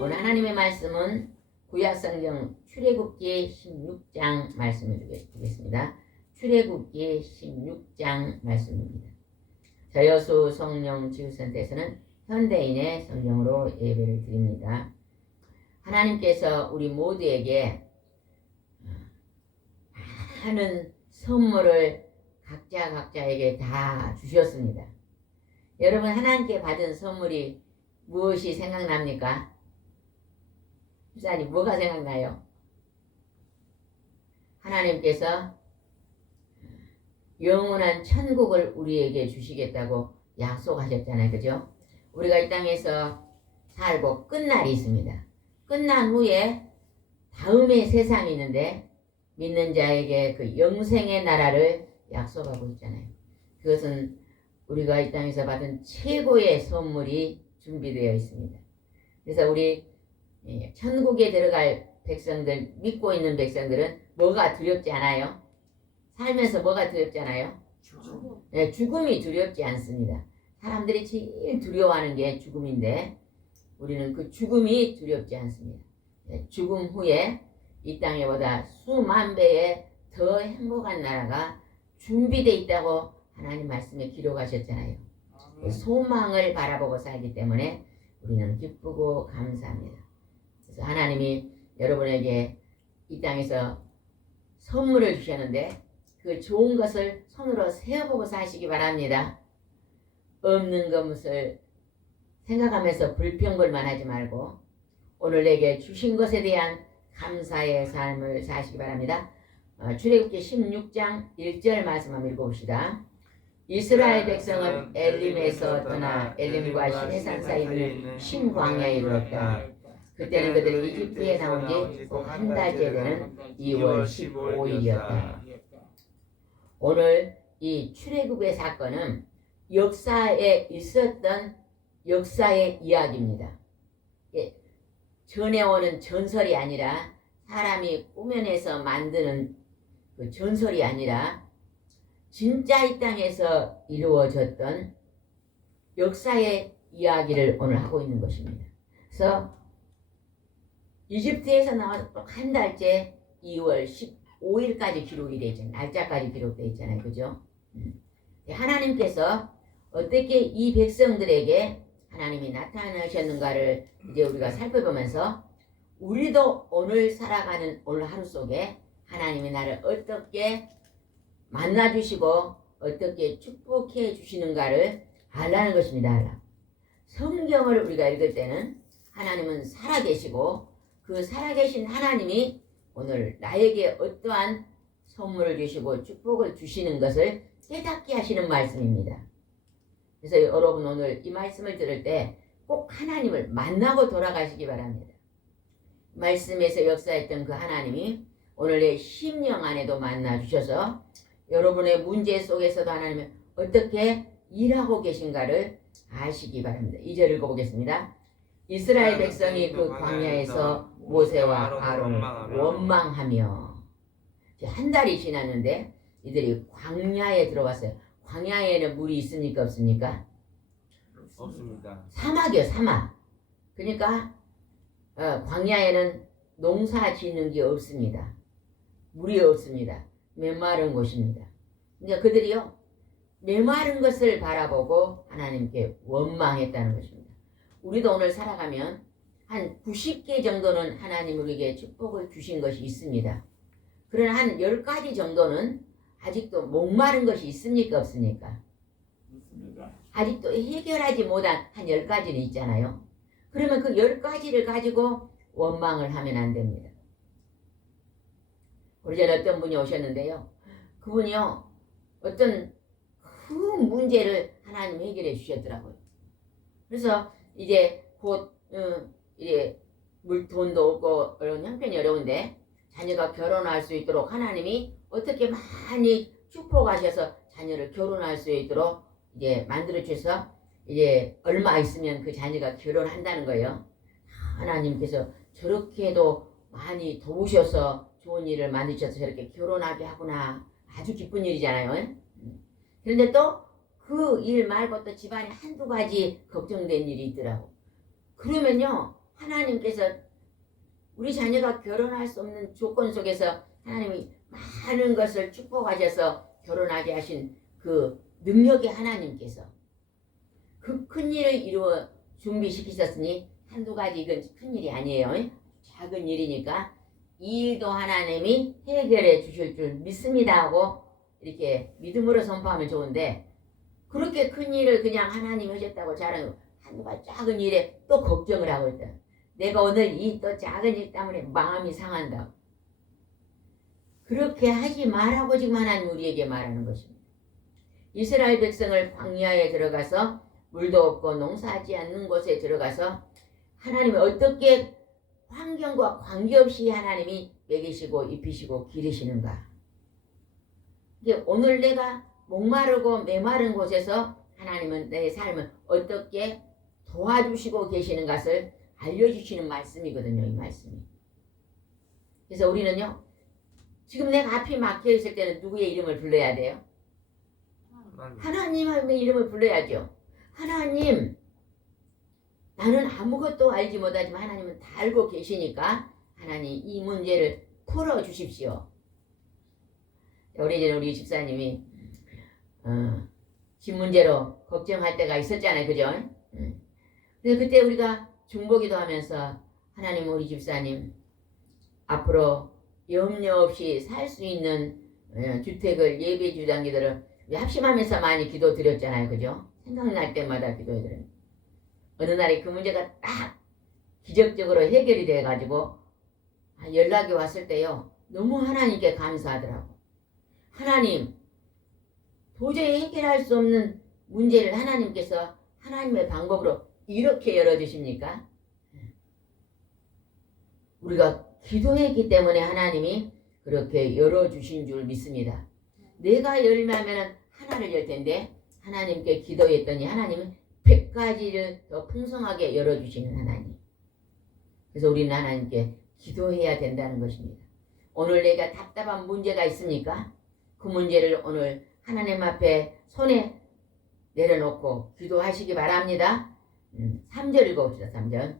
오늘 하나님의 말씀은 구약성경 출애굽기 16장 말씀을 드리겠습니다. 출애굽기 16장 말씀입니다. 저여수 성령 지구센터에서는 현대인의 성경으로 예배를 드립니다. 하나님께서 우리 모두에게 많은 선물을 각자에게 다 주셨습니다. 여러분, 하나님께 받은 선물이 무엇이 생각납니까? 집사님, 뭐가 생각나요? 하나님께서 영원한 천국을 우리에게 주시겠다고 약속하셨잖아요. 그죠? 우리가 이 땅에서 살고 끝날이 있습니다. 끝난 후에 다음의 세상이 있는데 믿는 자에게 그 영생의 나라를 약속하고 있잖아요. 그것은 우리가 이 땅에서 받은 최고의 선물이 준비되어 있습니다. 그래서 우리 천국에 들어갈 백성들, 믿고 있는 백성들은 뭐가 두렵지 않아요? 살면서 뭐가 두렵지 않아요? 네, 죽음이 두렵지 않습니다. 사람들이 제일 두려워하는 게 죽음인데 우리는 그 죽음이 두렵지 않습니다. 네, 죽음 후에 이 땅에보다 수만 배의 더 행복한 나라가 준비되어 있다고 하나님 말씀에 기록하셨잖아요. 소망을 바라보고 살기 때문에 우리는 기쁘고 감사합니다. 그래서 하나님이 여러분에게 이 땅에서 선물을 주셨는데 그 좋은 것을 손으로 세어보고 사시기 바랍니다. 없는 것을 생각하면서 불평불만 하지 말고 오늘 내게 주신 것에 대한 감사의 삶을 사시기 바랍니다. 출애굽기 16장 1절 말씀 한번 읽어봅시다. 이스라엘 백성은 엘림에서 떠나 엘림과 시내산 사이를 신광야에 이르렀다. 그때는 그들이 이집트에 나온 지 꼭 한 달째 되는 2월 15일이었다. 오늘 이 출애굽의 사건은 역사에 있었던 역사의 이야기입니다. 전해오는 전설이 아니라 사람이 꾸며내서 만드는 그 전설이 아니라 진짜 이 땅에서 이루어졌던 역사의 이야기를 오늘 하고 있는 것입니다. 그래서 이집트에서 나와서 또 한 달째 2월 15일까지 기록이 되어 있잖아요. 날짜까지 기록되어 있잖아요. 그죠? 하나님께서 어떻게 이 백성들에게 하나님이 나타나셨는가를 이제 우리가 살펴보면서 우리도 오늘 살아가는 오늘 하루 속에 하나님이 나를 어떻게 만나주시고 어떻게 축복해 주시는가를 알라는 것입니다. 성경을 우리가 읽을 때는 하나님은 살아계시고 그 살아계신 하나님이 오늘 나에게 어떠한 선물을 주시고 축복을 주시는 것을 깨닫게 하시는 말씀입니다. 그래서 여러분 오늘 이 말씀을 들을 때 꼭 하나님을 만나고 돌아가시기 바랍니다. 말씀에서 역사했던 그 하나님이 오늘 내 심령 안에도 만나 주셔서 여러분의 문제 속에서도 하나님이 어떻게 일하고 계신가를 아시기 바랍니다. 2절 읽어보겠습니다. 이스라엘 백성이 그 광야에서 모세와 아론을 원망하며 한 달이 지났는데 이들이 광야에 들어왔어요. 광야에는 물이 있습니까 없습니까? 없습니다. 사막이요, 사막. 그러니까 광야에는 농사 짓는 게 없습니다. 물이 없습니다. 메마른 곳입니다. 그러니까 그들이요 메마른 것을 바라보고 하나님께 원망했다는 것입니다. 우리도 오늘 살아가면 한 90개 정도는 하나님 우리에게 축복을 주신 것이 있습니다. 그러나 한 10가지 정도는 아직도 목마른 것이 있습니까 없습니까? 있습니다. 아직도 해결하지 못한 한 10가지는 있잖아요. 그러면 그 10가지를 가지고 원망을 하면 안 됩니다. 우리 전에 어떤 분이 오셨는데요. 그분이요 어떤 큰 문제를 하나님 해결해 주셨더라고요. 그래서 이제 곧 이제 돈도 없고 형편이 어려운데 자녀가 결혼할 수 있도록 하나님이 어떻게 많이 축복하셔서 자녀를 결혼할 수 있도록 이제 만들어 주셔서 이제 얼마 있으면 그 자녀가 결혼한다는 거예요. 하나님께서 저렇게도 많이 도우셔서 좋은 일을 만드셔서 저렇게 결혼하게 하구나. 아주 기쁜 일이잖아요. 그런데 또 그 일 말고 또 집안에 한두 가지 걱정된 일이 있더라고. 그러면요, 하나님께서 우리 자녀가 결혼할 수 없는 조건 속에서 하나님이 많은 것을 축복하셔서 결혼하게 하신 그 능력의 하나님께서 그 큰 일을 이루어 준비시키셨으니 한두 가지 이건 큰 일이 아니에요. 작은 일이니까 이 일도 하나님이 해결해 주실 줄 믿습니다 하고 이렇게 믿음으로 선포하면 좋은데, 그렇게 큰 일을 그냥 하나님이 하셨다고 자랑하고 한두 가지 작은 일에 또 걱정을 하고 있다. 내가 오늘 이 또 작은 일 때문에 마음이 상한다. 그렇게 하지 말라고 지금 하나님 우리에게 말하는 것입니다. 이스라엘 백성을 광야에 들어가서 물도 없고 농사하지 않는 곳에 들어가서 하나님이 어떻게 환경과 관계없이 하나님이 먹이시고 입히시고 기르시는가. 이게 오늘 내가 목마르고 메마른 곳에서 하나님은 내 삶을 어떻게 도와주시고 계시는 것을 알려주시는 말씀이거든요. 이 말씀이. 그래서 우리는요, 지금 내가 앞이 막혀 있을 때는 누구의 이름을 불러야 돼요? 하나님의 이름을 불러야죠. 하나님, 나는 아무것도 알지 못하지만 하나님은 다 알고 계시니까 하나님 이 문제를 풀어주십시오. 오래전에 우리 집사님이 집 문제로 걱정할 때가 있었잖아요. 그죠? 그래서 그때 우리가 중보기도 하면서 하나님 우리 집사님 앞으로 염려 없이 살 수 있는 주택을 예배주당기들을 합심하면서 많이 기도 드렸잖아요. 그죠? 생각날 때마다 기도해드려요. 어느 날에 그 문제가 딱 기적적으로 해결이 돼가지고 연락이 왔을 때요, 너무 하나님께 감사하더라고. 하나님, 도저히 해결할 수 없는 문제를 하나님께서 하나님의 방법으로 이렇게 열어주십니까? 우리가 기도했기 때문에 하나님이 그렇게 열어주신 줄 믿습니다. 내가 열면 하나를 열 텐데 하나님께 기도했더니 하나님은 100가지를 더 풍성하게 열어주시는 하나님. 그래서 우리는 하나님께 기도해야 된다는 것입니다. 오늘 내가 답답한 문제가 있습니까? 그 문제를 오늘 하나님 앞에 손에 내려놓고 기도하시기 바랍니다. 3절 읽어봅시다. 3절.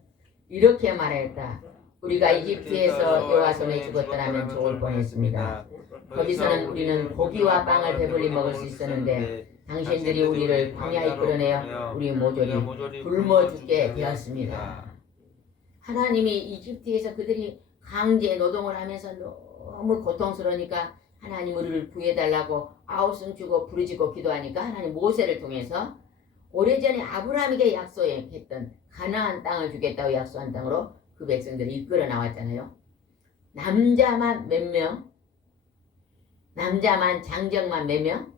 이렇게 말했다. 우리가 이집트에서 여호와 손에 죽었더라면 좋을 뻔했습니다. 거기서는 우리는 고기와 빵을 배불리 먹을 수 있었는데 당신들이 우리를 광야에 끌어내어 우리 모조리 굶어 죽게 되었습니다. 하나님이 이집트에서 그들이 강제 노동을 하면서 너무 고통스러우니까 하나님 우리를 구해달라고 아우성 주고 부르짖고 기도하니까 하나님 모세를 통해서 오래전에 아브라함에게 약속했던 가나안 땅을 주겠다고 약속한 땅으로 그 백성들을 이끌어 나왔잖아요. 남자만 몇 명? 남자만 장정만 몇 명?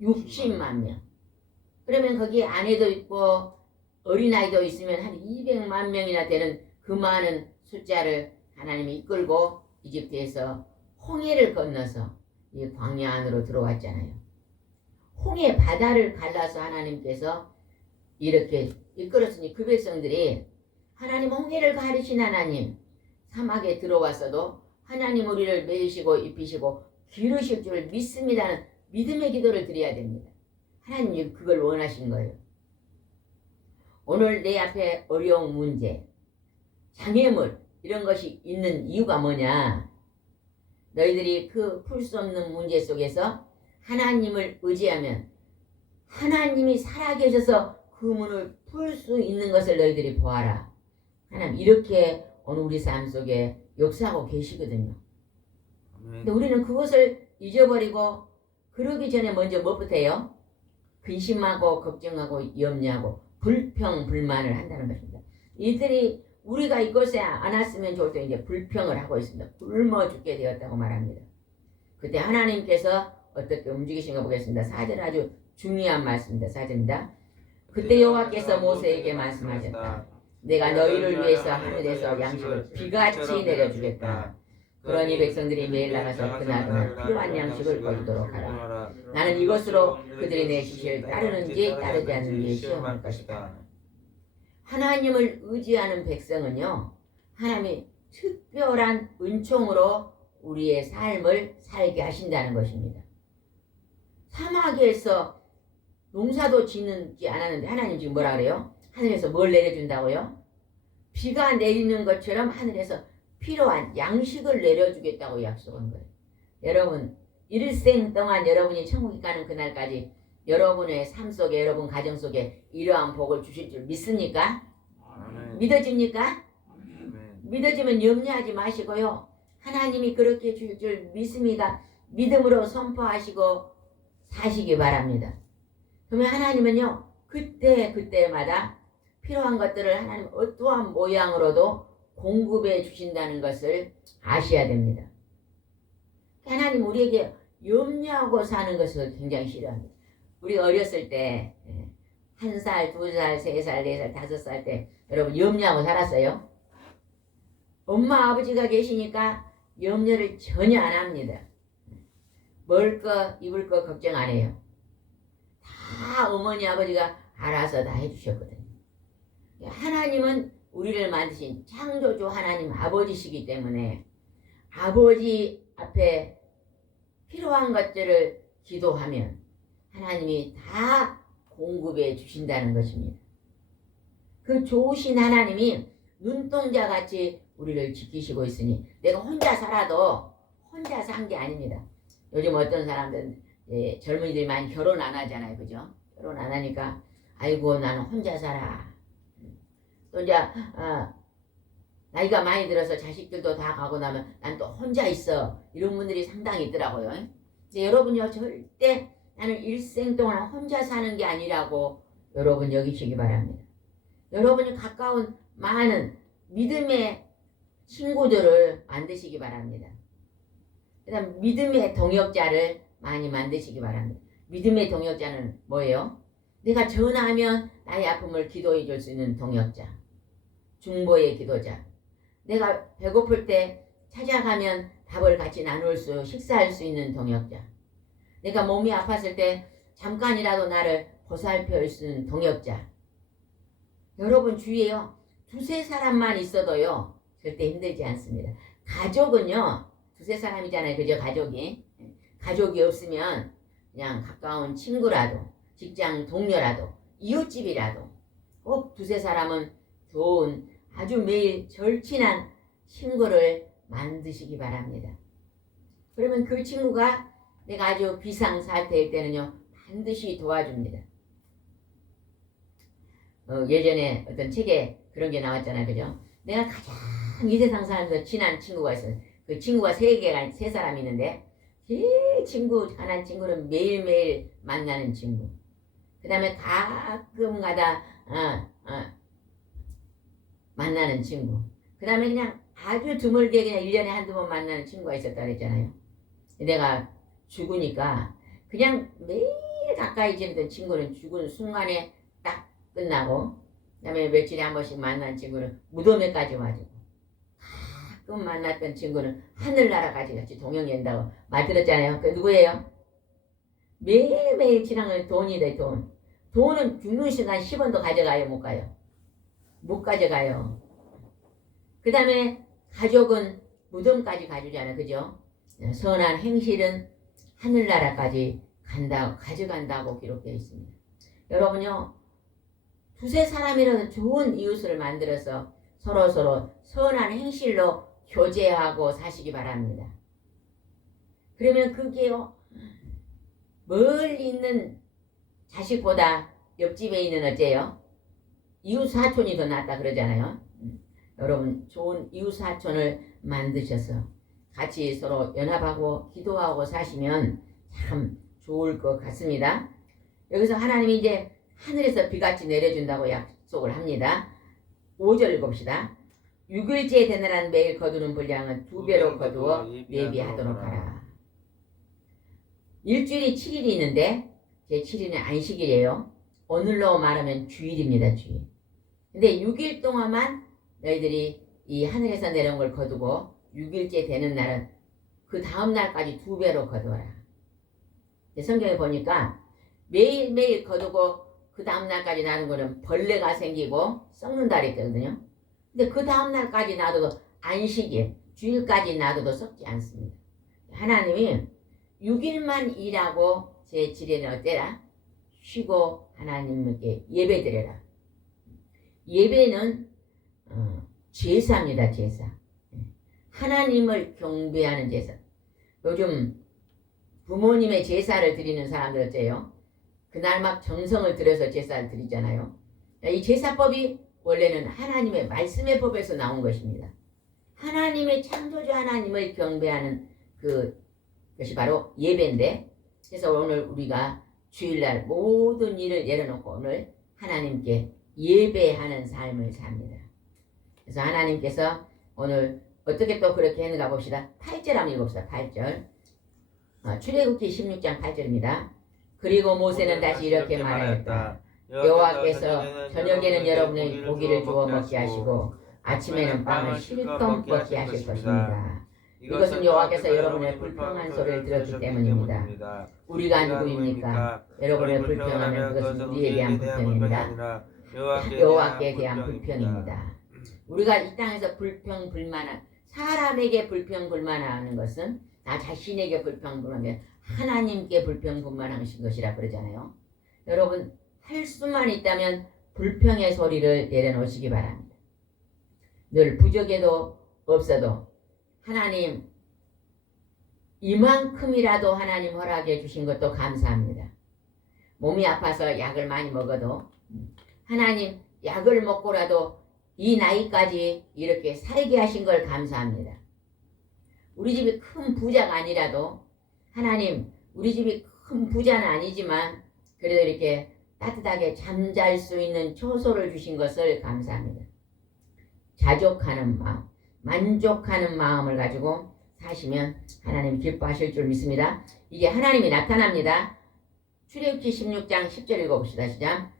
60만 명. 그러면 거기 아내도 있고 어린아이도 있으면 한 200만 명이나 되는 그 많은 숫자를 하나님이 이끌고 이집트에서 홍해를 건너서 이 광야 안으로 들어왔잖아요. 홍해 바다를 갈라서 하나님께서 이렇게 이끌었으니 그 백성들이 하나님 홍해를 가르신 하나님, 사막에 들어왔어도 하나님 우리를 먹이시고 입히시고 기르실 줄 믿습니다는 믿음의 기도를 드려야 됩니다. 하나님 그걸 원하신 거예요. 오늘 내 앞에 어려운 문제, 장애물 이런 것이 있는 이유가 뭐냐? 너희들이 그 풀 수 없는 문제 속에서 하나님을 의지하면 하나님이 살아계셔서 그 문을 풀 수 있는 것을 너희들이 보아라. 하나님 이렇게 오늘 우리 삶 속에 역사하고 계시거든요. 근데 우리는 그것을 잊어버리고 그러기 전에 먼저 무엇부터 해요? 근심하고 걱정하고 염려하고 불평 불만을 한다는 것입니다. 이들이 우리가 이것에 안 왔으면 좋을 때 이제 불평을 하고 있습니다. 굶어 죽게 되었다고 말합니다. 그때 하나님께서 어떻게 움직이신가 보겠습니다. 4절 아주 중요한 말씀입니다. 4절입니다. 그때 여호와께서 모세에게 말씀하셨다. 내가 너희를 위해서 하늘에서 양식을 비같이 내려주겠다. 그러니 백성들이 매일 나가서 그날 필요한 양식을 거두도록 하라. 나는 이것으로 그들이 내 지시를 따르는지 따르지 않는지 시험할 것이다. 하나님을 의지하는 백성은요, 하나님이 특별한 은총으로 우리의 삶을 살게 하신다는 것입니다. 사막에서 농사도 짓지 않았는데 하나님 지금 뭐라 그래요? 하늘에서 뭘 내려준다고요? 비가 내리는 것처럼 하늘에서 필요한 양식을 내려주겠다고 약속한 거예요. 여러분, 일생 동안 여러분이 천국에 가는 그날까지 여러분의 삶 속에, 여러분 가정 속에 이러한 복을 주실 줄 믿습니까? 믿어집니까? 믿어지면 염려하지 마시고요. 하나님이 그렇게 주실 줄 믿습니다. 믿음으로 선포하시고 사시기 바랍니다. 그러면 하나님은요, 그때마다 필요한 것들을 하나님 어떠한 모양으로도 공급해 주신다는 것을 아셔야 됩니다. 하나님 우리에게 염려하고 사는 것을 굉장히 싫어합니다. 우리 어렸을 때 1살, 2살, 3살, 4살, 5살 때 여러분 염려하고 살았어요? 엄마 아버지가 계시니까 염려를 전혀 안 합니다. 먹을 거 입을 거 걱정 안 해요. 다 어머니 아버지가 알아서 다 해주셨거든요. 하나님은 우리를 만드신 창조주 하나님 아버지시기 때문에 아버지 앞에 필요한 것들을 기도하면 하나님이 다 공급해 주신다는 것입니다. 그 좋으신 하나님이 눈동자같이 우리를 지키시고 있으니 내가 혼자 살아도 혼자 산 게 아닙니다. 요즘 어떤 사람들은 젊은이들이 많이 결혼 안 하잖아요. 그죠? 결혼 안 하니까 아이고 나는 혼자 살아. 또 이제 나이가 많이 들어서 자식들도 다 가고 나면 난 또 혼자 있어. 이런 분들이 상당히 있더라고요. 근데 여러분요 절대 나는 일생 동안 혼자 사는 게 아니라고 여러분 여기시기 바랍니다. 여러분이 가까운 많은 믿음의 친구들을 만드시기 바랍니다. 그 다음 믿음의 동역자를 많이 만드시기 바랍니다. 믿음의 동역자는 뭐예요? 내가 전화하면 나의 아픔을 기도해 줄 수 있는 동역자. 중보의 기도자. 내가 배고플 때 찾아가면 밥을 같이 나눌 수, 식사할 수 있는 동역자. 내가 몸이 아팠을 때 잠깐이라도 나를 보살펴 줄 수 있는 동역자. 여러분 주위에요. 2-3사람만 있어도요. 절대 힘들지 않습니다. 가족은요. 2-3사람이잖아요. 그죠? 가족이. 가족이 없으면 그냥 가까운 친구라도, 직장 동료라도, 이웃집이라도 꼭 2-3사람은 좋은 아주 매일 절친한 친구를 만드시기 바랍니다. 그러면 그 친구가 내가 아주 비상사태일 때는요. 반드시 도와줍니다. 예전에 어떤 책에 그런 게 나왔잖아요. 그죠? 내가 가장 이 세상 사람에서 친한 친구가 있어요. 그 친구가 3사람이 있는데 제일 친한 친구는 매일매일 만나는 친구. 그 다음에 가끔가다 만나는 친구. 그 다음에 그냥 아주 드물게 그냥 1년에 한두 번 만나는 친구가 있었다 그랬잖아요. 내가 죽으니까 그냥 매일 가까이 지냈던 친구는 죽은 순간에 딱 끝나고 그 다음에 며칠에 한 번씩 만난 친구는 무덤에까지 와주고 가끔 만났던 친구는 하늘나라까지 같이 동행한다고 말 들었잖아요. 그 누구예요? 매일매일 친한 건 돈이래. 돈은 죽는 순간 10원도 가져가요? 못 가요? 못 가져가요. 그 다음에 가족은 무덤까지 가주잖아요. 그죠? 선한 행실은 하늘나라까지 가져간다고 기록되어 있습니다. 여러분요 2-3사람이라도 좋은 이웃을 만들어서 서로서로 선한 행실로 교제하고 사시기 바랍니다. 그러면 그게요 멀리 있는 자식보다 옆집에 있는 어째요? 이웃 사촌이 더 낫다 그러잖아요. 여러분 좋은 이웃 사촌을 만드셔서 같이 서로 연합하고 기도하고 사시면 참 좋을 것 같습니다. 여기서 하나님이 이제 하늘에서 비같이 내려준다고 약속을 합니다. 5절 읽읍시다. 6일째 되느란 매일 거두는 분량은 2배로 거두어 예비하도록 하라. 일주일이 7일이 있는데 제 7일은 안식일이에요. 오늘로 말하면 주일입니다. 주일. 근데 6일 동안만 너희들이 이 하늘에서 내려온 걸 거두고 6일째 되는 날은 그 다음 날까지 2배로 거두어라. 성경에 보니까 매일매일 거두고 그 다음 날까지 놔둔 거는 벌레가 생기고 썩는다 그랬거든요. 근데 그 다음 날까지 놔둬도 안식일, 주일까지 놔둬도 썩지 않습니다. 하나님이 6일만 일하고 제7일은 어때라? 쉬고 하나님께 예배드려라. 예배는 제사입니다. 제사. 하나님을 경배하는 제사. 요즘 부모님의 제사를 드리는 사람들 어째요? 그날 막 정성을 들여서 제사를 드리잖아요. 이 제사법이 원래는 하나님의 말씀의 법에서 나온 것입니다. 하나님의 창조주 하나님을 경배하는 그것이 바로 예배인데, 그래서 오늘 우리가 주일날 모든 일을 내려놓고 오늘 하나님께 예배하는 삶을 삽니다. 그래서 하나님께서 오늘 어떻게 또 그렇게 했는가 봅시다. 8절 한번 읽읍시다. 8절. 출애굽기 16장 8절입니다. 그리고 모세는 다시 이렇게 말하였다. 여호와께서 저녁에는 여러분의 고기를 주어 먹게 하시고 아침에는 빵을 실컷 먹게 하실 것입니다. 이것은 여호와께서 여러분의 불평한 소리를 들었기 때문입니다. 우리가 누구입니까? 여러분의 불평하면 그것은 우리에 대한 불평이 아니라 여호와께 대한 불평입니다. 우리가 이 땅에서 불평 불만한 사람에게 불평 불만하는 것은 나 자신에게 불평 불만하면 하나님께 불평 불만하는 것이라 그러잖아요. 여러분 할 수만 있다면 불평의 소리를 내려놓으시기 바랍니다. 늘 부족해도 없어도 하나님 이만큼이라도 하나님 허락해 주신 것도 감사합니다. 몸이 아파서 약을 많이 먹어도 하나님 약을 먹고라도 이 나이까지 이렇게 살게 하신 걸 감사합니다. 우리 집이 큰 부자가 아니라도 하나님 우리 집이 큰 부자는 아니지만 그래도 이렇게 따뜻하게 잠잘 수 있는 초소를 주신 것을 감사합니다. 자족하는 마음, 만족하는 마음을 가지고 사시면 하나님 기뻐하실 줄 믿습니다. 이게 하나님이 나타납니다. 출애굽기 16장 10절 읽어봅시다. 시작.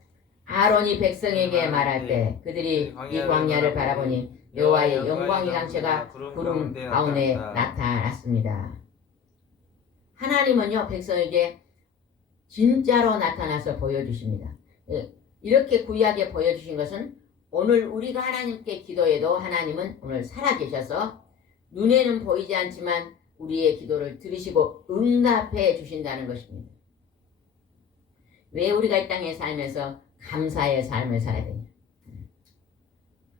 아론이 백성에게 말할 때 그들이 이 광야를 바라보니 여호와의 영광의 강체가 구름 가운데 나타났습니다. 하나님은요 백성에게 진짜로 나타나서 보여주십니다. 이렇게 구약에 보여주신 것은 오늘 우리가 하나님께 기도해도 하나님은 오늘 살아계셔서 눈에는 보이지 않지만 우리의 기도를 들으시고 응답해 주신다는 것입니다. 왜 우리가 이 땅에 살면서 감사의 삶을 살아야 되냐.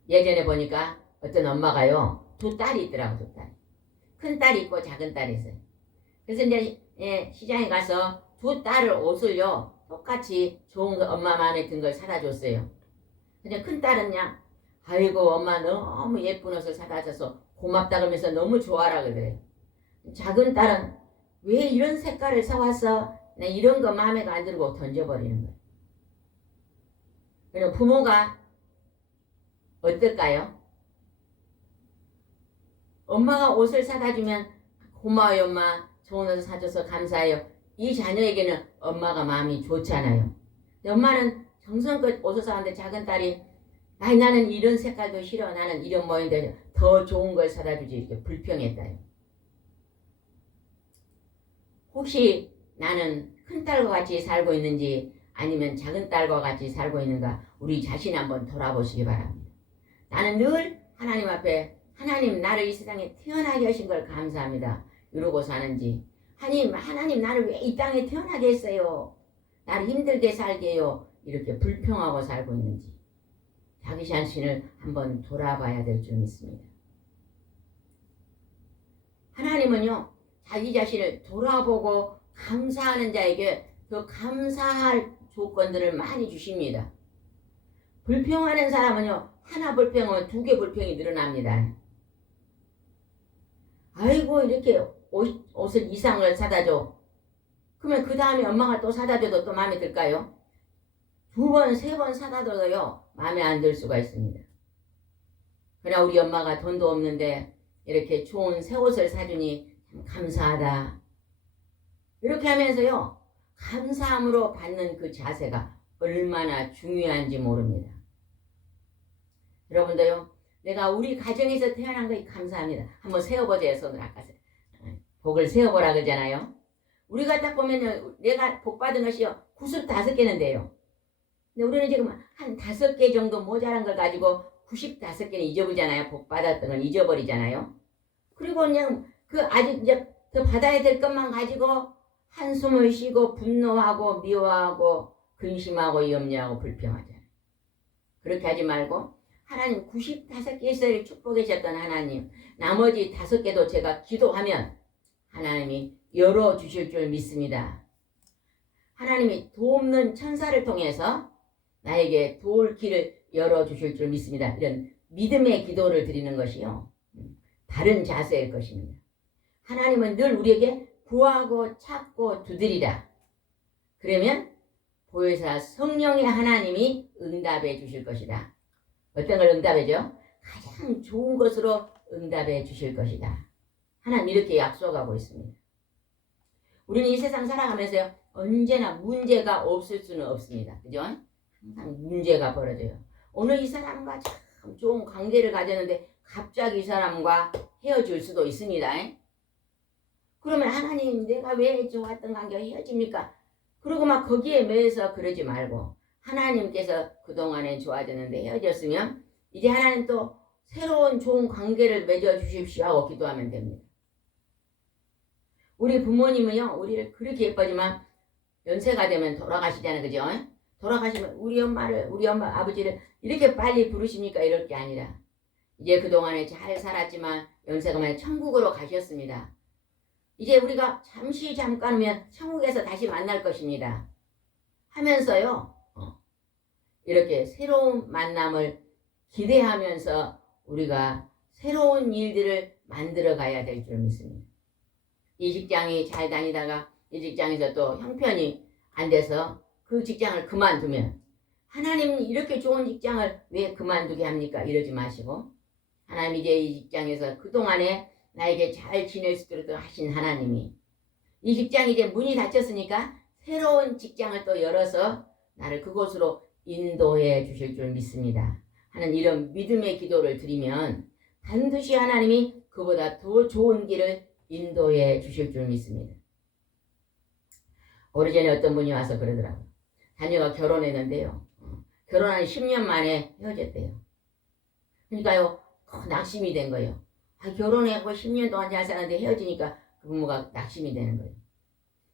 예전에 보니까 어떤 엄마가요 2딸이 있더라고. 2딸. 큰 딸이 있고 작은 딸이 있어요. 그래서 이제 시장에 가서 2딸을 옷을요 똑같이 좋은 거 엄마 마음에 든 걸 사다 줬어요. 근데 큰 딸은요 아이고 엄마 너무 예쁜 옷을 사다 줘서 고맙다 그러면서 너무 좋아라 그래요. 작은 딸은 왜 이런 색깔을 사왔어? 나 이런 거 마음에 안 들고 던져버리는 거예요. 그럼 부모가 어떨까요? 엄마가 옷을 사다 주면 고마워요 엄마, 좋은 옷을 사줘서 감사해요. 이 자녀에게는 엄마가 마음이 좋잖아요. 근데 엄마는 정성껏 옷을 사왔는데 작은 딸이 아이 나는 이런 색깔도 싫어, 나는 이런 모양인데 더 좋은 걸 사다 주지, 이렇게 불평했다요. 혹시 나는 큰 딸과 같이 살고 있는지 아니면 작은 딸과 같이 살고 있는가 우리 자신 한번 돌아보시기 바랍니다. 나는 늘 하나님 앞에 하나님 나를 이 세상에 태어나게 하신 걸 감사합니다 이러고 사는지, 하나님 나를 왜 이 땅에 태어나게 했어요, 나를 힘들게 살게 해요, 이렇게 불평하고 살고 있는지 자기 자신을 한번 돌아봐야 될 줄 믿습니다. 하나님은요 자기 자신을 돌아보고 감사하는 자에게 그 감사할 조건들을 많이 주십니다. 불평하는 사람은요 하나 불평하면 2개 불평이 늘어납니다. 아이고 이렇게 옷을 이상을 사다 줘. 그러면 그 다음에 엄마가 또 사다 줘도 또 마음에 들까요? 2번, 3번 사다 줘도요 마음에 안 들 수가 있습니다. 그러나 우리 엄마가 돈도 없는데 이렇게 좋은 새 옷을 사주니 참 감사하다. 이렇게 하면서요 감사함으로 받는 그 자세가 얼마나 중요한지 모릅니다. 여러분도요 내가 우리 가정에서 태어난 거에 감사합니다. 한번 세어보세요. 손을 아까 복을 세어보라 그러잖아요. 우리가 딱 보면은 내가 복 받은 것이 95개는데요. 근데 우리는 지금 한 5개 정도 모자란 걸 가지고 95개는 잊어버리잖아요. 복 받았던 걸 잊어버리잖아요. 그리고 그냥 그 아직 이제 더 받아야 될 것만 가지고 한숨을 쉬고 분노하고 미워하고 근심하고 염려하고 불평하잖아요. 그렇게 하지 말고 하나님 95개를 축복하셨던 하나님 나머지 5개도 제가 기도하면 하나님이 열어주실 줄 믿습니다. 하나님이 도움는 천사를 통해서 나에게 도울 길을 열어주실 줄 믿습니다. 이런 믿음의 기도를 드리는 것이요. 바른 자세일 것입니다. 하나님은 늘 우리에게 구하고 찾고 두드리라. 그러면 보혜사 성령의 하나님이 응답해 주실 것이다. 어떤 걸 응답해줘? 가장 좋은 것으로 응답해 주실 것이다. 하나님 이렇게 약속하고 있습니다. 우리는 이 세상 살아가면서 언제나 문제가 없을 수는 없습니다. 그죠? 항상 문제가 벌어져요. 오늘 이 사람과 참 좋은 관계를 가졌는데 갑자기 이 사람과 헤어질 수도 있습니다. 그러면 하나님 내가 왜 좋았던 관계가 헤어집니까? 그러고 막 거기에 매여서 그러지 말고 하나님께서 그동안에 좋아졌는데 헤어졌으면 이제 하나님 또 새로운 좋은 관계를 맺어 주십시오 하고 기도하면 됩니다. 우리 부모님은요 우리를 그렇게 예뻐지만 연세가 되면 돌아가시잖아요. 그죠? 돌아가시면 우리 엄마 아버지를 이렇게 빨리 부르십니까? 이럴 게 아니라 이제 그동안에 잘 살았지만 연세가 많이 천국으로 가셨습니다. 이제 우리가 잠깐이면 천국에서 다시 만날 것입니다. 하면서요 이렇게 새로운 만남을 기대하면서 우리가 새로운 일들을 만들어 가야 될 줄 믿습니다. 이 직장이 잘 다니다가 이 직장에서 또 형편이 안 돼서 그 직장을 그만두면 하나님은 이렇게 좋은 직장을 왜 그만두게 합니까? 이러지 마시고 하나님 이제 이 직장에서 그동안에 나에게 잘 지낼 수 있도록 하신 하나님이 이 직장이 이제 문이 닫혔으니까 새로운 직장을 또 열어서 나를 그곳으로 인도해 주실 줄 믿습니다. 하는 이런 믿음의 기도를 드리면 반드시 하나님이 그보다 더 좋은 길을 인도해 주실 줄 믿습니다. 오래전에 어떤 분이 와서 그러더라고요. 자녀가 결혼했는데요. 결혼한 10년 만에 헤어졌대요. 그러니까요. 낙심이 된 거예요. 결혼하고 10년 동안 잘 사는데 헤어지니까 그 부모가 낙심이 되는 거예요.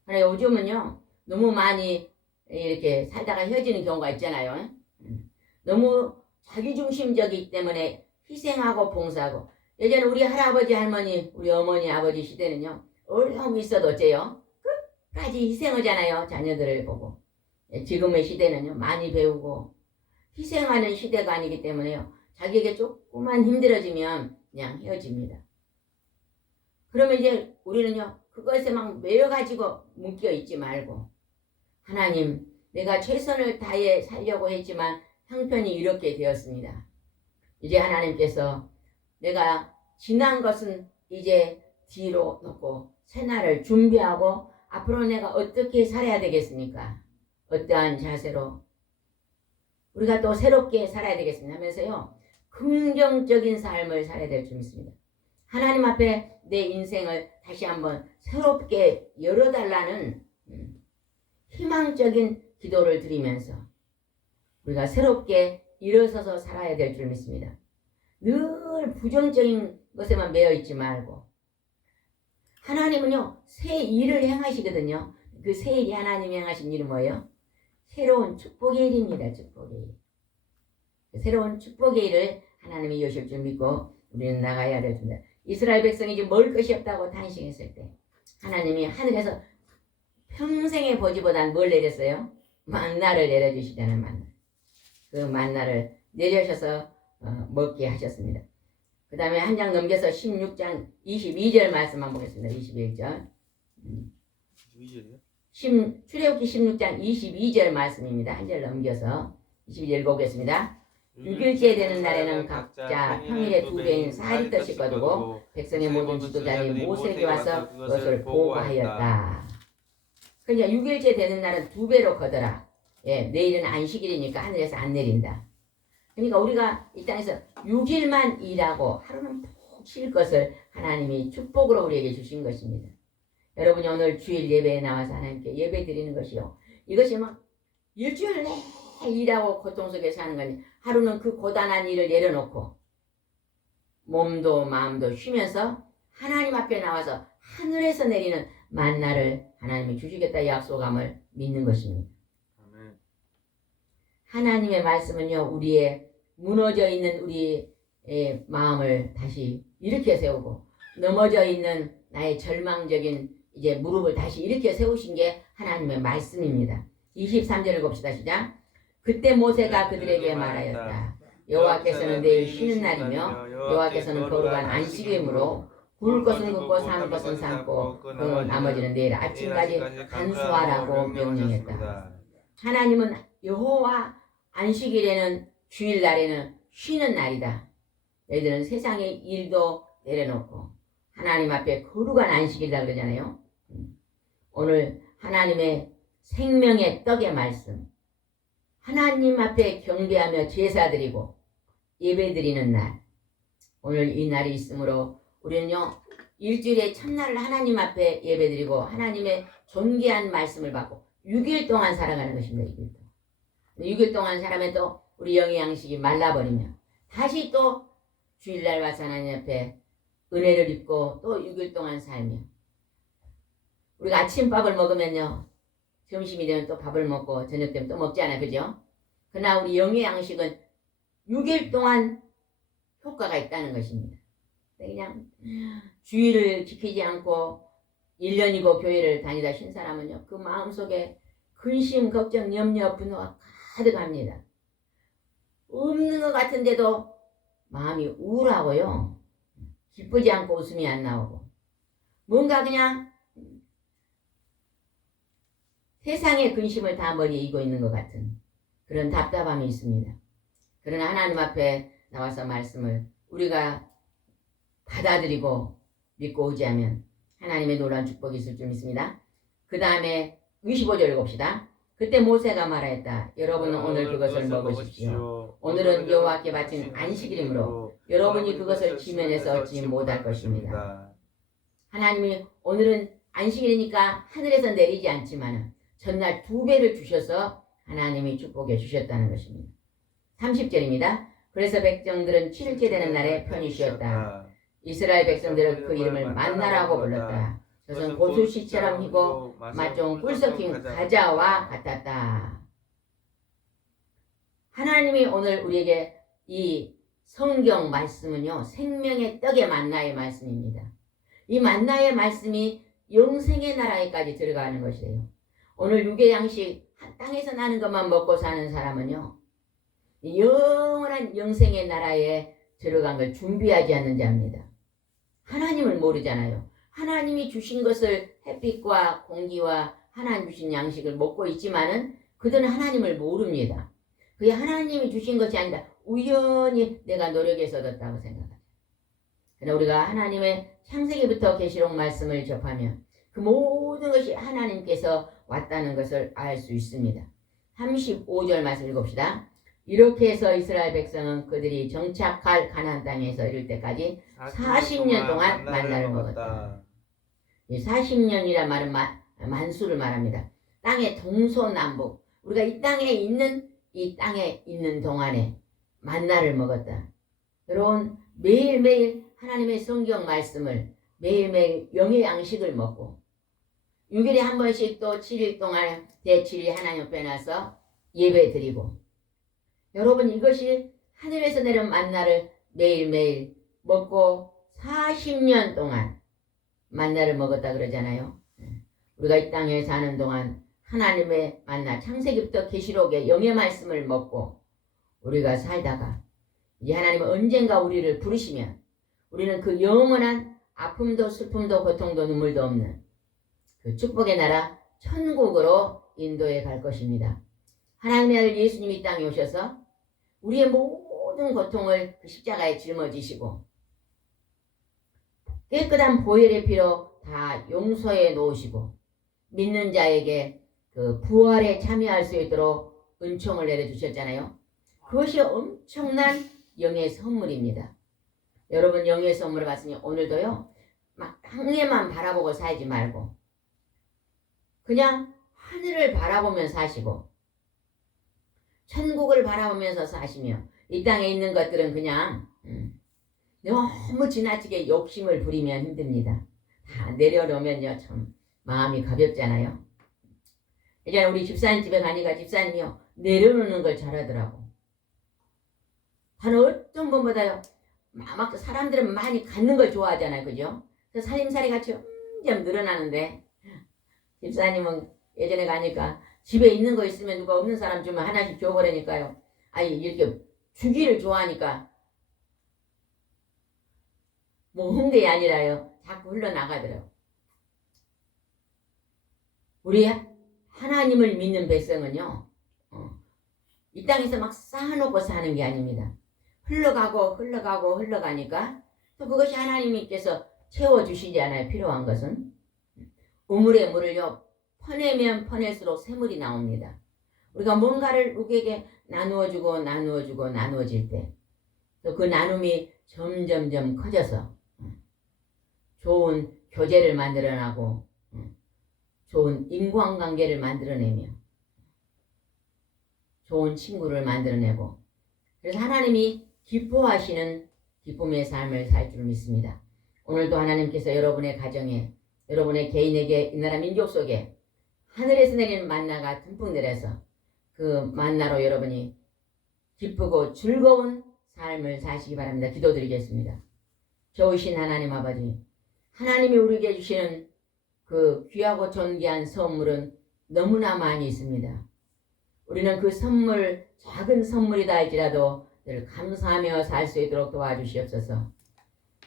그러나 요즘은요. 너무 많이 이렇게 살다가 헤어지는 경우가 있잖아요. 너무 자기중심적이기 때문에 희생하고 봉사하고 예전에 우리 할아버지 할머니 우리 어머니 아버지 시대는요. 어려움이 있어도 어째요? 끝까지 희생하잖아요. 자녀들을 보고. 지금의 시대는요. 많이 배우고 희생하는 시대가 아니기 때문에요. 자기에게 조금만 힘들어지면 그냥 헤어집니다. 그러면 이제 우리는요. 그것에 막 매여가지고 묶여 있지 말고 하나님 내가 최선을 다해 살려고 했지만 형편이 이렇게 되었습니다. 이제 하나님께서 내가 지난 것은 이제 뒤로 놓고 새날을 준비하고 앞으로 내가 어떻게 살아야 되겠습니까? 어떠한 자세로 우리가 또 새롭게 살아야 되겠습니다 하면서요. 긍정적인 삶을 살아야 될 줄 믿습니다. 하나님 앞에 내 인생을 다시 한번 새롭게 열어달라는 희망적인 기도를 드리면서 우리가 새롭게 일어서서 살아야 될 줄 믿습니다. 늘 부정적인 것에만 매여 있지 말고 하나님은요 새 일을 행하시거든요. 그 새 일이 하나님이 행하신 일은 뭐예요? 새로운 축복의 일입니다. 축복의 일. 새로운 축복의 일을 하나님이 여실 줄 믿고 우리는 나가야 됩니다. 이스라엘 백성이 이제 먹을 것이 없다고 탄식했을 때 하나님이 하늘에서 평생에 보지보단 뭘 내렸어요? 만나를 내려주시잖아요. 만나. 그 만나를 내려셔서 먹게 하셨습니다. 그 다음에 한 장 넘겨서 16장 22절 말씀만 보겠습니다. 21절. 22절이요? 출애굽기 16장 22절 말씀입니다. 한 절 넘겨서 22절 보겠습니다. 6일째 되는 날에는 각자 평일에 2배인 4리터씩 거두고 백성의 모든 지도자들이 모세에게 와서 그것을 보고하였다. 그러니까 6일째 되는 날은 2배로 거더라. 예, 내일은 안식일이니까 하늘에서 안 내린다. 그러니까 우리가 이 땅에서 6일만 일하고 하루는 푹 쉴 것을 하나님이 축복으로 우리에게 주신 것입니다. 여러분이 오늘 주일 예배에 나와서 하나님께 예배 드리는 것이요. 이것이 막 일주일 내 일하고 고통 속에서 하는 거니 하루는 그 고단한 일을 내려놓고 몸도 마음도 쉬면서 하나님 앞에 나와서 하늘에서 내리는 만나를 하나님이 주시겠다 약속함을 믿는 것입니다. 아멘. 하나님의 말씀은요, 우리의 무너져 있는 우리의 마음을 다시 일으켜 세우고 넘어져 있는 나의 절망적인 이제 무릎을 다시 일으켜 세우신 게 하나님의 말씀입니다. 23절을 봅시다. 시작. 그때 모세가 그들에게 말하였다. 여호와께서는 내일 쉬는 날이며 여호와께서는 거룩한 안식일이므로 구울 것은 굽고 삶을 것은 삶고 그 나머지는 내일 아침까지 간수하라고 명령했다. 하나님은 여호와 안식일에는 주일날에는 쉬는 날이다. 너희들은 세상의 일도 내려놓고 하나님 앞에 거룩한 안식일이다 그러잖아요. 오늘 하나님의 생명의 떡의 말씀, 하나님 앞에 경배하며 제사드리고 예배드리는 날, 오늘 이 날이 있으므로 우리는요 일주일의 첫날을 하나님 앞에 예배드리고 하나님의 존귀한 말씀을 받고 6일 동안 살아가는 것입니다. 6일 동안. 6일 동안 살아면 또 우리 영의 양식이 말라버리며 다시 또 주일날 와서 하나님 앞에 은혜를 입고 또 6일 동안 살며 우리가 아침밥을 먹으면요 점심이 되면 또 밥을 먹고 저녁 되면 또 먹잖아요. 그죠? 그러나 우리 영의 양식은 6일 동안 효과가 있다는 것입니다. 그냥 주일을 지키지 않고 1년이고 교회를 다니다 쉰 사람은요 그 마음속에 근심, 걱정, 염려, 분노가 가득합니다. 없는 것 같은데도 마음이 우울하고요 기쁘지 않고 웃음이 안 나오고 뭔가 그냥 세상의 근심을 다 머리에 이고 있는 것 같은 그런 답답함이 있습니다. 그러나 하나님 앞에 나와서 말씀을 우리가 받아들이고 믿고 오지하면 하나님의 놀라운 축복이 있을 줄 믿습니다. 그 다음에 25절을 봅시다. 그때 모세가 말하였다. 여러분은 오늘 그것을 먹으십시오. 오늘은 여호와께 바친 안식일이므로 여러분이 그것을 지면에서 얻지 못할 것입니다. 하나님이 오늘은 안식일이니까 하늘에서 내리지 않지만 전날 2배를 주셔서 하나님이 축복해 주셨다는 것입니다. 30절입니다. 그래서 백성들은 7일째 되는 날에 편히 쉬었다. 이스라엘 백성들은 그 이름을 만나라고 불렀다. 그것은 고수씨처럼 희고 맛 좋은 꿀 섞인 과자와 같았다. 하나님이 오늘 우리에게 이 성경 말씀은요 생명의 떡의 만나의 말씀입니다. 이 만나의 말씀이 영생의 나라에까지 들어가는 것이에요. 오늘 육의 양식 땅에서 나는 것만 먹고 사는 사람은요 영원한 영생의 나라에 들어간 걸 준비하지 않는 자입니다. 하나님을 모르잖아요. 하나님이 주신 것을 햇빛과 공기와 하나님 주신 양식을 먹고 있지만은 그들은 하나님을 모릅니다. 그게 하나님이 주신 것이 아니라 우연히 내가 노력해서 얻었다고 생각하죠. 그러나 우리가 하나님의 창세기부터 계시록 말씀을 접하면 그 모든 것이 하나님께서 왔다는 것을 알 수 있습니다. 35절 말씀 읽읍시다. 이렇게 해서 이스라엘 백성은 그들이 정착할 가나안 땅에서 이를 때까지 40년 동안 만나를 먹었다. 이 40년이란 말은 만수를 말합니다. 땅의 동서남북 우리가 이 땅에 있는 동안에 만나를 먹었다. 여러분 매일매일 하나님의 성경 말씀을 매일매일 영의 양식을 먹고 6일에 한 번씩 또 7일 동안 대7일 하나님 앞에 나서 예배 드리고 여러분 이것이 하늘에서 내려온 만나를 매일매일 먹고 40년 동안 만나를 먹었다 그러잖아요. 우리가 이 땅에 사는 동안 하나님의 만나 창세기부터 계시록의 영의 말씀을 먹고 우리가 살다가 이제 하나님은 언젠가 우리를 부르시면 우리는 그 영원한 아픔도 슬픔도 고통도 눈물도 없는 그 축복의 나라 천국으로 인도해 갈 것입니다. 하나님의 아들 예수님이 이 땅에 오셔서 우리의 모든 고통을 그 십자가에 짊어지시고 깨끗한 보혈의 피로 다 용서해 놓으시고 믿는 자에게 그 부활에 참여할 수 있도록 은총을 내려주셨잖아요. 그것이 엄청난 영의 선물입니다. 여러분 영의 선물을 받으니 오늘도요. 막 땅에만 바라보고 살지 말고 그냥 하늘을 바라보며 사시고 천국을 바라보면서 사시며 이 땅에 있는 것들은 그냥 너무 지나치게 욕심을 부리면 힘듭니다. 다 내려놓으면요 참 마음이 가볍잖아요. 이제 우리 집사님 집에 가니까 집사님이요 내려놓는 걸 잘하더라고. 다른 어떤 분보다요 막 사람들은 많이 갖는 걸 좋아하잖아요, 그죠? 그래서 살림살이 같이 점점 늘어나는데 집사님은 예전에 가니까 집에 있는 거 있으면 누가 없는 사람 주면 하나씩 줘버리니까요. 아니 이렇게 주기를 좋아하니까 모은 게 아니라요 자꾸 흘러나가더라고. 우리 하나님을 믿는 백성은요 이 땅에서 막 쌓아놓고 사는 게 아닙니다. 흘러가니까 또 그것이 하나님께서 채워주시지 않아요. 필요한 것은 우물의 물을요 퍼내면 퍼낼수록 샘물이 나옵니다. 우리가 뭔가를 누구에게 나누어질 때 또 그 나눔이 점점점 커져서 좋은 교제를 만들어내고 좋은 인간관계를 만들어내며 좋은 친구를 만들어내고 그래서 하나님이 기뻐하시는 기쁨의 삶을 살 줄 믿습니다. 오늘도 하나님께서 여러분의 가정에 여러분의 개인에게 이 나라 민족 속에 하늘에서 내리는 만나가 듬뿍 내려서 그 만나로 여러분이 기쁘고 즐거운 삶을 사시기 바랍니다. 기도드리겠습니다. 좋으신 하나님 아버지, 하나님이 우리에게 주시는 그 귀하고 존귀한 선물은 너무나 많이 있습니다. 우리는 그 선물, 작은 선물이다 할지라도 늘 감사하며 살 수 있도록 도와주시옵소서.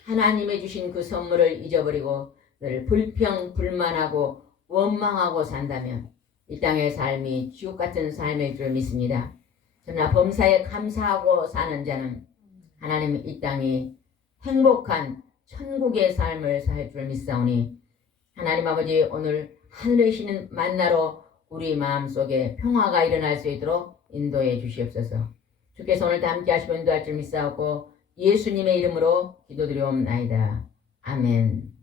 하나님의 주신 그 선물을 잊어버리고 늘 불평불만하고 원망하고 산다면 이 땅의 삶이 지옥 같은 삶일 줄 믿습니다. 그러나 범사에 감사하고 사는 자는 하나님 이 땅이 행복한 천국의 삶을 살 줄 믿사오니 하나님 아버지 오늘 하늘에 계시는 만나로 우리 마음속에 평화가 일어날 수 있도록 인도해 주시옵소서. 주께서 오늘도 함께 하시고 인도할 줄 믿사오고 예수님의 이름으로 기도드리옵나이다. 아멘.